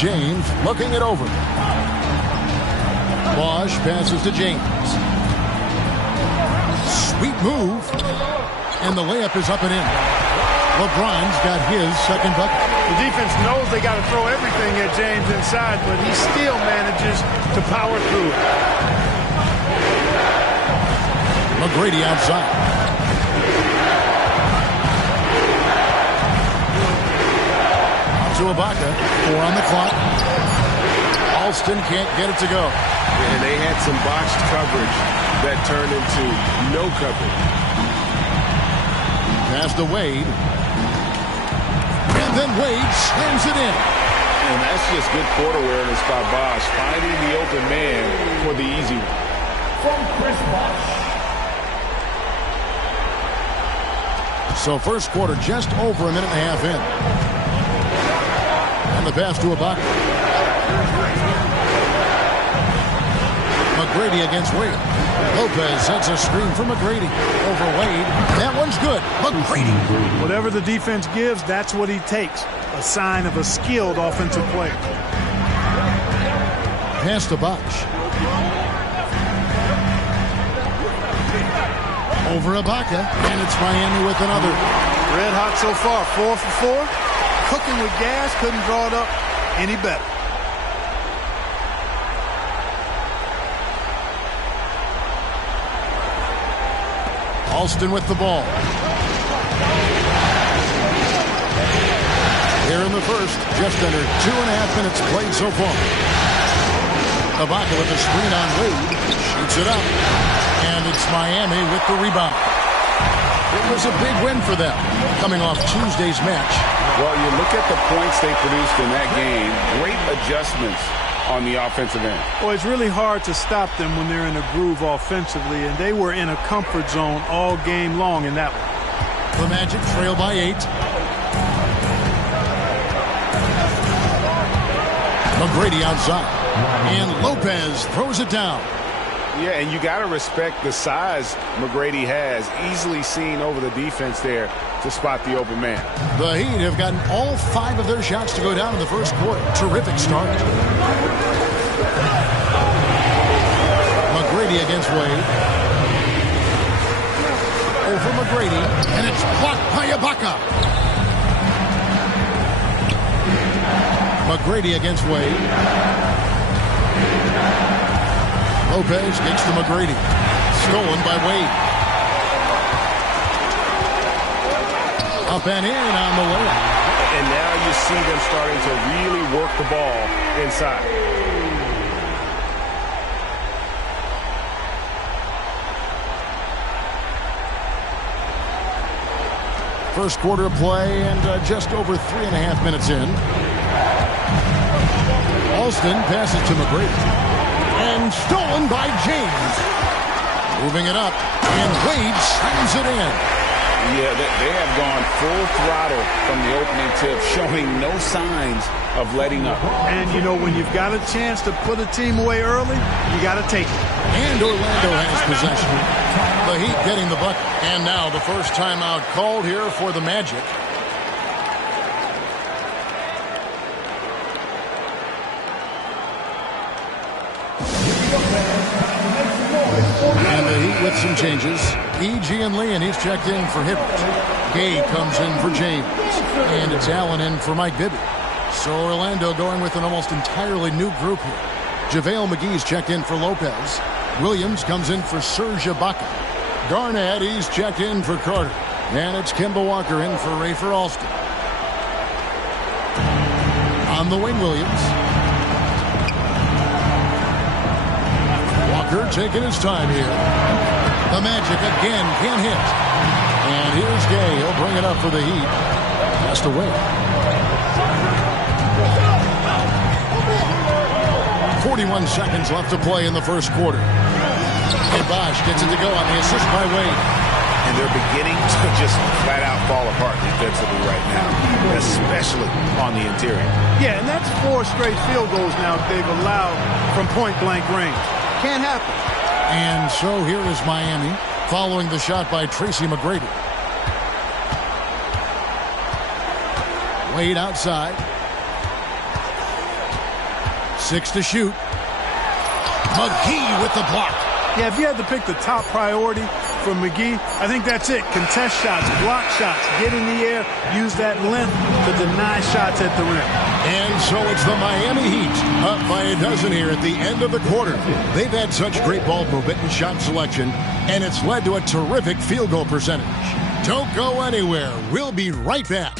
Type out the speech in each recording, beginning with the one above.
James looking it over. Bosch passes to James. Sweet move. And the layup is up and in. LeBron's got his second bucket. The defense knows they got to throw everything at James inside, but he still manages to power through it. McGrady outside. To Ibaka. 4 on the clock. Alston can't get it to go. And they had some botched coverage that turned into no coverage. Pass to Wade. And then Wade slams it in. And that's just good court awareness by Bosch, finding the open man for the easy one. From Chris Bosch. So first quarter just over a minute and a half in. And the pass to Ibaka. McGrady against Wade. Lopez sets a screen for McGrady. Over Wade. That one's good. McGrady. Whatever the defense gives, that's what he takes. A sign of a skilled offensive player. Pass to Bosch. Over Ibaka. And it's Miami with another. Red hot so far. 4 for 4. Cooking with gas. Couldn't draw it up any better. Alston with the ball. Here in the first, just under 2.5 minutes played so far. Ibaka with the screen on Wade. Shoots it up. And it's Miami with the rebound. It was a big win for them, coming off Tuesday's match. Well, you look at the points they produced in that game. Great adjustments on the offensive end. Well, it's really hard to stop them when they're in a groove offensively, and they were in a comfort zone all game long in that one. The Magic trail by 8. McGrady outside. And Lopez throws it down. Yeah, and you got to respect the size McGrady has. Easily seen over the defense there to spot the open man. The Heat have gotten all 5 of their shots to go down in the first quarter. Terrific start. McGrady against Wade. Over McGrady. And it's blocked by Ibaka. McGrady against Wade. Lopez gets to McGrady. Stolen by Wade. Up and in on the layup. And now you see them starting to really work the ball inside. First quarter of play and just over 3.5 minutes in. Alston passes to McGrady. And stolen by James. Moving it up. And Wade slams it in. Yeah, they have gone full throttle from the opening tip, showing no signs of letting up. And, you know, when you've got a chance to put a team away early, you got to take it. And Orlando has possession. The Heat getting the bucket. And now the first timeout called here for the Magic. And the Heat with some changes. E.G. and Lee, and he's checked in for Hibbert. Gay comes in for James. And it's Allen in for Mike Bibby. So Orlando going with an almost entirely new group here. JaVale McGee's checked in for Lopez. Williams comes in for Serge Ibaka. Garnett, he's checked in for Carter. And it's Kemba Walker in for Rafer Alston. On the wing, Williams. Walker taking his time here. The Magic again can't hit. And here's Gay. He'll bring it up for the Heat. Passed away. 41 seconds left to play in the first quarter. And Bosch gets it to go on the assist by Wade. And they're beginning to just flat out fall apart defensively right now, especially on the interior. Yeah, and that's 4 straight field goals now they've allowed from point-blank range. Can't happen. And so here is Miami following the shot by Tracy McGrady. Wade outside. 6 to shoot. McGee with the block. Yeah, if you had to pick the top priority for McGee, I think that's it. Contest shots, block shots, get in the air, use that length to deny shots at the rim. And so it's the Miami Heat up by a dozen here at the end of the quarter. They've had such great ball movement and shot selection, and it's led to a terrific field goal percentage. Don't go anywhere. We'll be right back.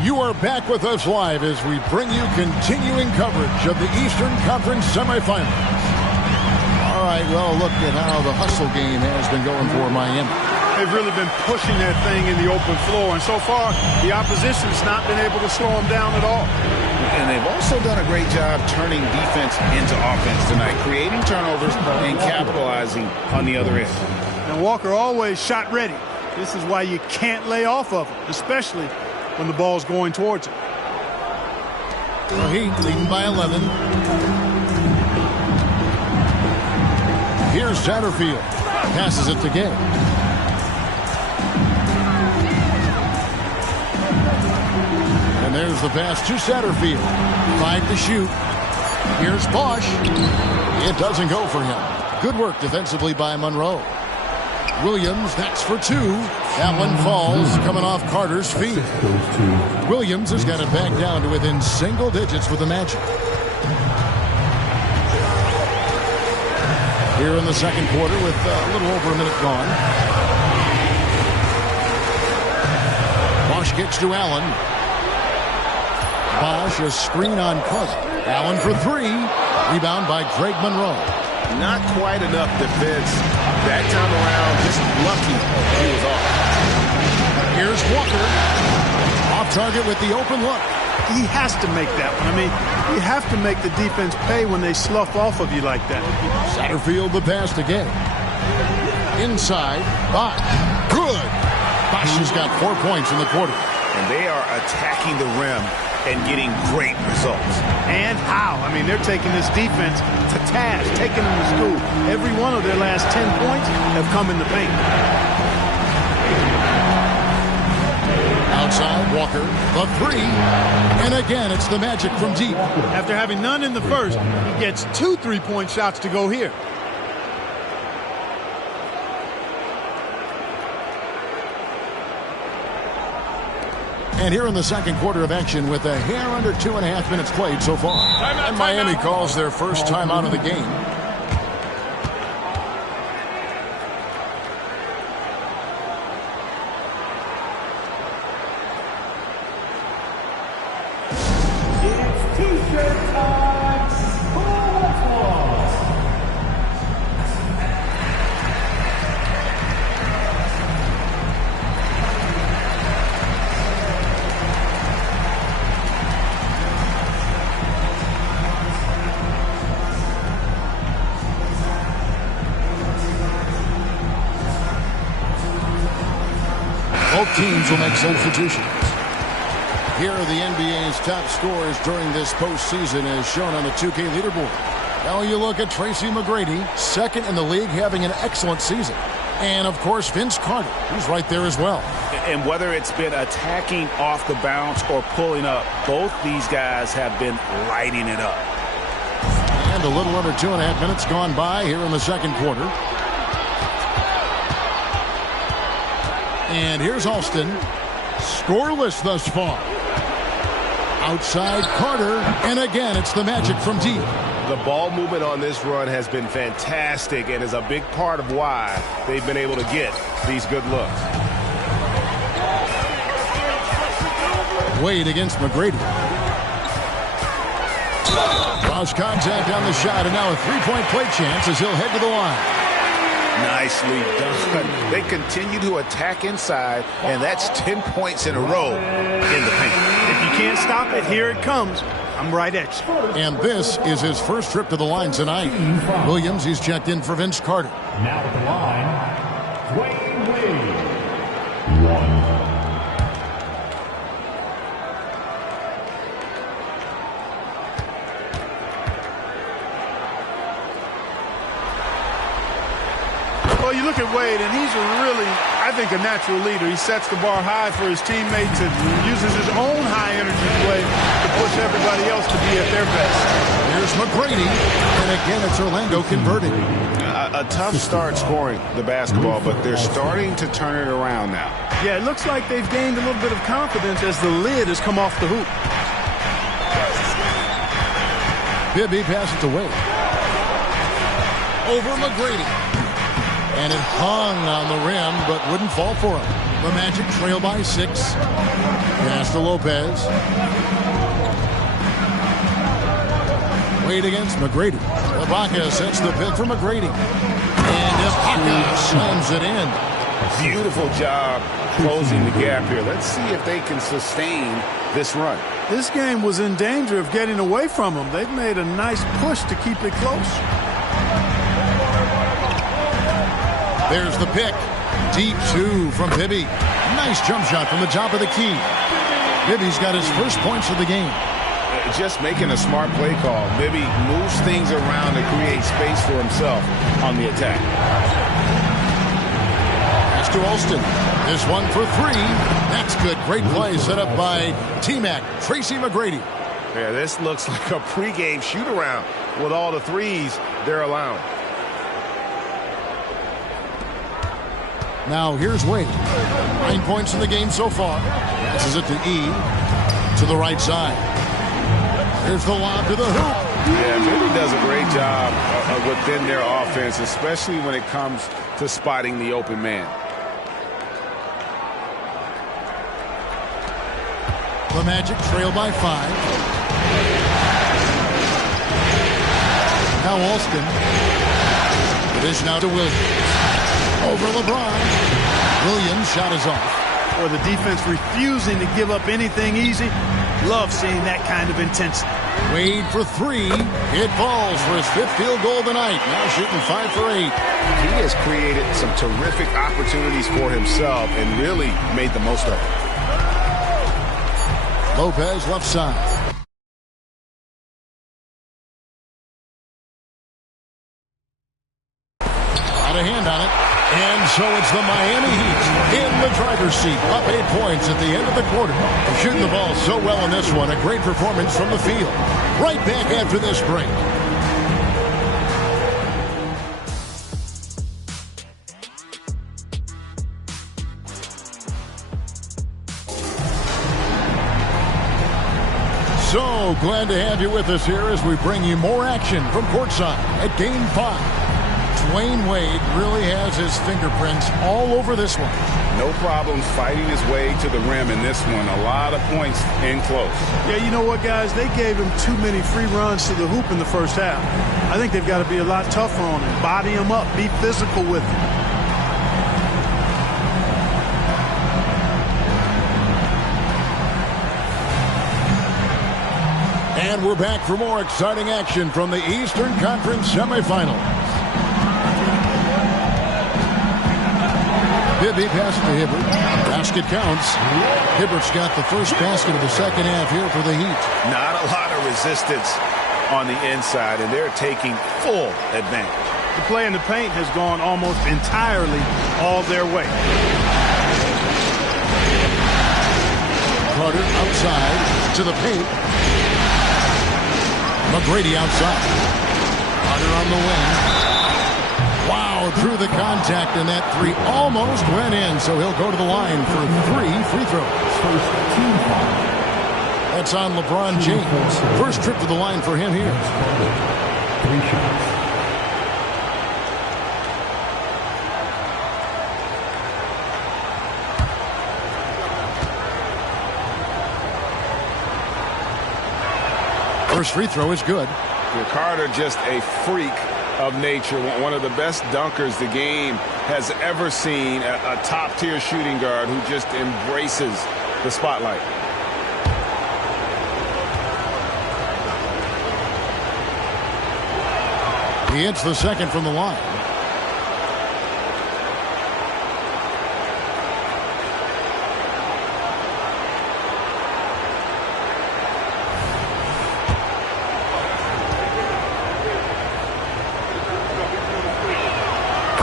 You are back with us live as we bring you continuing coverage of the Eastern Conference semifinals. All right, well, look at how the hustle game has been going for Miami. They've really been pushing that thing in the open floor, and so far, the opposition's not been able to slow them down at all. And they've also done a great job turning defense into offense tonight, creating turnovers and capitalizing on the other end. And Walker always shot ready. This is why you can't lay off of him, especially when the ball's going towards it. The Heat leading by 11. Here's Satterfield. Passes it to Gay. And there's the pass to Satterfield. 5 to shoot. Here's Bosch. It doesn't go for him. Good work defensively by Monroe. Williams, that's for 2. That one falls, coming off Carter's feet. Williams has got it back down to within single digits with the Magic. Here in the second quarter with a little over a minute gone. Bosch gets to Allen. Bosch, a screen on Cousin. Allen for 3. Rebound by Greg Monroe. Not quite enough defense that time around. Just lucky he was off. Here's Walker. Off target with the open look. He has to make that one. I mean, you have to make the defense pay when they slough off of you like that. Satterfield the pass to Gay. Inside. Bosch. Good. Bosch has got 4 points in the quarter. And they are attacking the rim and getting great results. And how? I mean, they're taking this defense to task, taking them to school. Every one of their last 10 points have come in the paint. Outside, Walker, the 3. And again, it's the Magic from deep. After having none in the first, he gets 2 3-point shots to go here. And here in the second quarter of action with a hair under 2.5 minutes played so far. And Miami calls their first timeout of the game. It's T-shirt time. Both teams will make substitutions. Here are the NBA's top scorers during this postseason as shown on the 2K leaderboard. Now you look at Tracy McGrady, second in the league, having an excellent season. And, of course, Vince Carter, who's right there as well. And whether it's been attacking off the bounce or pulling up, both these guys have been lighting it up. And a little under 2.5 minutes gone by here in the second quarter. And here's Alston. Scoreless thus far. Outside Carter. And again, it's the Magic from deep. The ball movement on this run has been fantastic and is a big part of why they've been able to get these good looks. Wade against McGrady. Cross contact on the shot, and now a three-point play chance as he'll head to the line. Nicely done. They continue to attack inside, and that's 10 points in a row in the paint. If you can't stop it, here it comes. I'm right at you. And this is his first trip to the line tonight. Williams, he's checked in for Vince Carter. Now at the line, Dwayne Wade. 1. at Wade, and he's really, I think, a natural leader. He sets the bar high for his teammates and uses his own high-energy play to push everybody else to be at their best. Here's McGrady, and again it's Orlando converting. A tough start scoring the basketball, but they're starting to turn it around now. Yeah, it looks like they've gained a little bit of confidence as the lid has come off the hoop. Bibby passes to Wade. Over McGrady. And it hung on the rim, but wouldn't fall for him. The Magic trail by 6. Pass to Lopez. Wade against McGrady. Ibaka sets the pick for McGrady. And Ibaka slams it in. Beautiful job closing the gap here. Let's see if they can sustain this run. This game was in danger of getting away from them. They've made a nice push to keep it close. There's the pick. Deep 2 from Bibby. Nice jump shot from the top of the key. Bibby's got his first points of the game. Just making a smart play call. Bibby moves things around to create space for himself on the attack. Pass to Alston. This one for 3. That's good. Great play set up by T-Mac. Tracy McGrady. Yeah, this looks like a pregame shoot-around with all the threes they're allowing. Now here's Wade. 9 points in the game so far. Passes it to E. To the right side. Here's the lob to the hoop. Yeah, Bibby does a great job within their offense, especially when it comes to spotting the open man. The Magic trail by 5. Now Alston. Dish now to Williams. Over LeBron. Williams' shot is off. Or the defense refusing to give up anything easy. Love seeing that kind of intensity. Wade for 3. It falls for his 5th field goal of the night. Now shooting 5 for 8. He has created some terrific opportunities for himself and really made the most of it. Lopez left side. Got a hand on it. And so it's the Miami Heat in the driver's seat. Up 8 points at the end of the quarter. They're shooting the ball so well in this one. A great performance from the field. Right back after this break. So glad to have you with us here as we bring you more action from courtside at Game 5. Dwayne Wade really has his fingerprints all over this one. No problems fighting his way to the rim in this one. A lot of points in close. Yeah, you know what, guys? They gave him too many free runs to the hoop in the first half. I think they've got to be a lot tougher on him. Body him up. Be physical with him. And we're back for more exciting action from the Eastern Conference semifinals. Bibby passes to Hibbert. Basket counts. Hibbert's got the first basket of the second half here for the Heat. Not a lot of resistance on the inside, and they're taking full advantage. The play in the paint has gone almost entirely all their way. Carter outside to the paint. McGrady outside. Carter on the wing. Wow, through the contact, and that 3 almost went in, so he'll go to the line for 3 free throws. That's on LeBron James. First trip to the line for him here. 3 shots. First free throw is good. Carter just a freak of nature, one of the best dunkers the game has ever seen, a top-tier shooting guard who just embraces the spotlight. He hits the second from the line.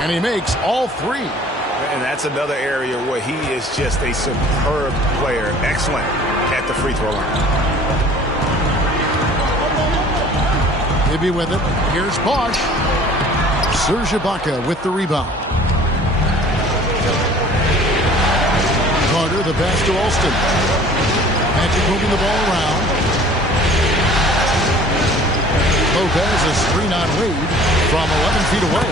And he makes all three. And that's another area where he is just a superb player. Excellent at the free throw line. Bibby with it. Here's Bosch. Serge Ibaka with the rebound. Carter, the pass to Alston. Magic moving the ball around. Lopez, a screen on Wade from 11 feet away.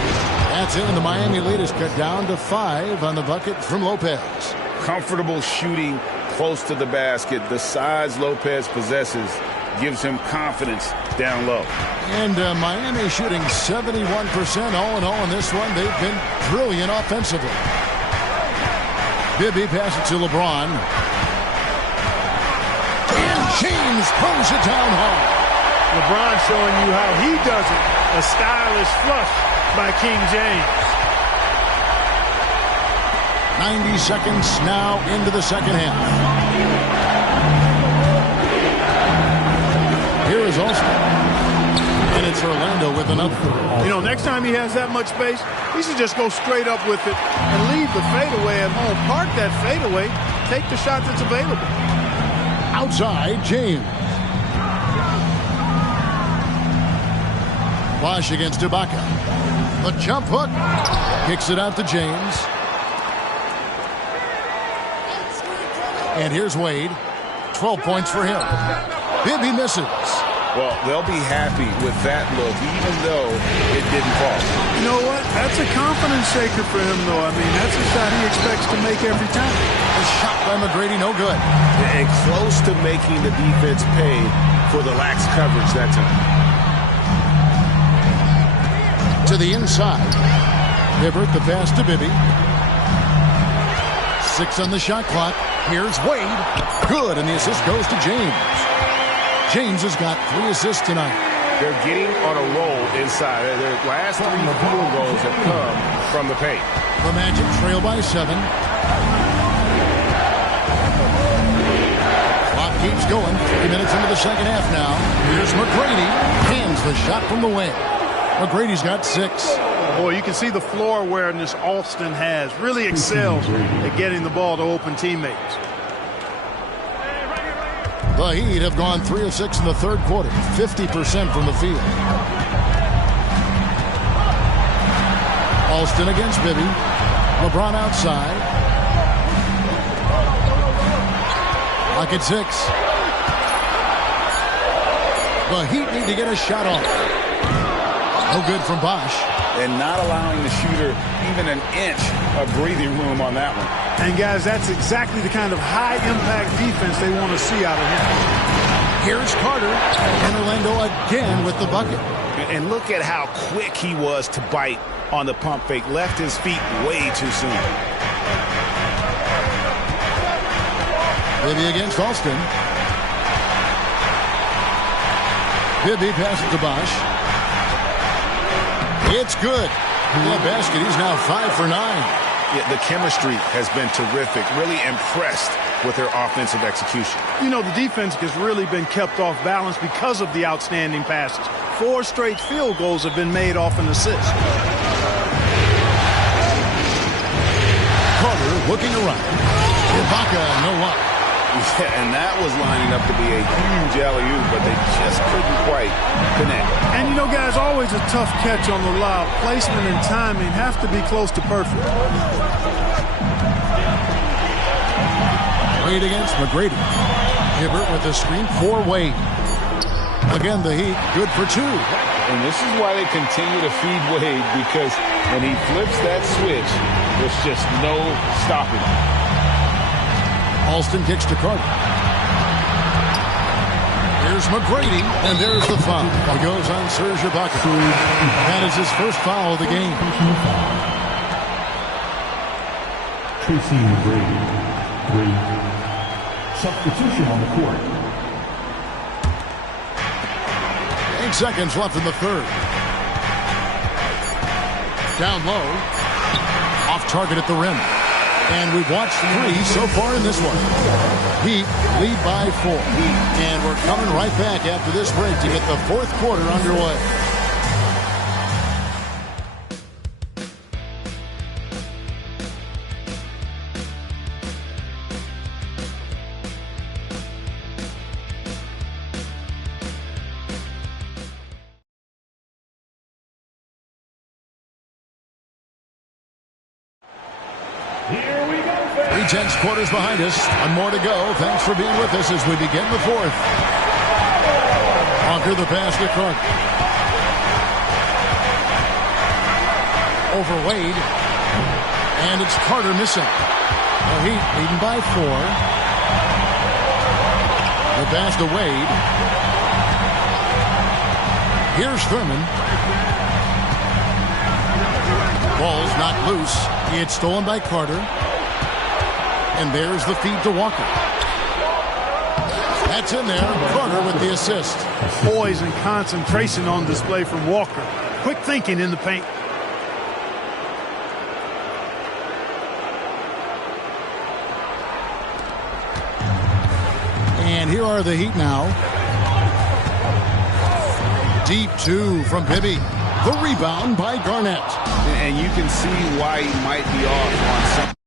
That's it, and the Miami lead is cut down to 5 on the bucket from Lopez. Comfortable shooting close to the basket. The size Lopez possesses gives him confidence down low. And Miami shooting 71% all in all in this one. They've been brilliant offensively. Bibby passes to LeBron. And James pulls it down hard. LeBron showing you how he does it. A stylish flush by King James. 90 seconds now into the second half. Here is Austin. And it's Orlando with another. You know, next time he has that much space, he should just go straight up with it and leave the fadeaway at home. Park that fadeaway. Take the shot that's available. Outside, James. Bosch against Ibaka. The jump hook. Kicks it out to James. And here's Wade. 12 points for him. Bibby misses. Well, they'll be happy with that look, even though it didn't fall. You know what? That's a confidence shaker for him, though. I mean, that's a shot he expects to make every time. A shot by McGrady, no good. And close to making the defense pay for the lax coverage that time. To the inside. Hibbert, the pass to Bibby. 6 on the shot clock. Here's Wade. Good, and the assist goes to James. James has got 3 assists tonight. They're getting on a roll inside. Their last 3 field goals have come from the paint. The Magic trail by 7. Clock keeps going. 3 minutes into the second half now. Here's McGrady. Hands the shot from the wing. McGrady's got 6. Boy, you can see the floor awareness Alston has. Really excels at getting the ball to open teammates. The Heat have gone 3 of 6 in the third quarter. 50% from the field. Alston against Bibby. LeBron outside. Lock at 6. The Heat need to get a shot off. No good from Bosch. And not allowing the shooter even an inch of breathing room on that one. And, guys, that's exactly the kind of high-impact defense they want to see out of him. Here's Carter. And Orlando again with the bucket. And look at how quick he was to bite on the pump fake. Left his feet way too soon. Bibby against Alston. Bibby passes to Bosch. It's good. That basket, he's now 5 for 9. Yeah, the chemistry has been terrific. Really impressed with their offensive execution. You know, the defense has really been kept off balance because of the outstanding passes. 4 straight field goals have been made off an assist. Carter looking around. Ibaka, no luck. Yeah, and that was lining up to be a huge alley-oop, but they just couldn't quite connect. And, you know, guys, always a tough catch on the lob. Placement and timing have to be close to perfect. Wade against McGrady. Hibbert with a screen for Wade. Again, the Heat good for 2. And this is why they continue to feed Wade, because when he flips that switch, there's just no stopping him. Alston kicks to Carter. Here's McGrady, and there's the foul. He goes on Serge Ibaka. That is his first foul of the game. Tracy McGrady, 3. Substitution on the court. 8 seconds left in the third. Down low. Off target at the rim. And we've watched 3 so far in this one. Heat lead by 4. And we're coming right back after this break to get the fourth quarter underway. 3/10 quarters behind us. One more to go. Thanks for being with us as we begin the fourth. Walker the pass to Clark. Over Wade. And it's Carter missing. The Heat leading by 4. The pass to Wade. Here's Thurman. Ball's knocked loose. It's stolen by Carter. And there's the feed to Walker. That's in there. Carter with the assist. Poise and concentration on display from Walker. Quick thinking in the paint. And here are the Heat now. Deep 2 from Bibby. The rebound by Garnett. And you can see why he might be off on some.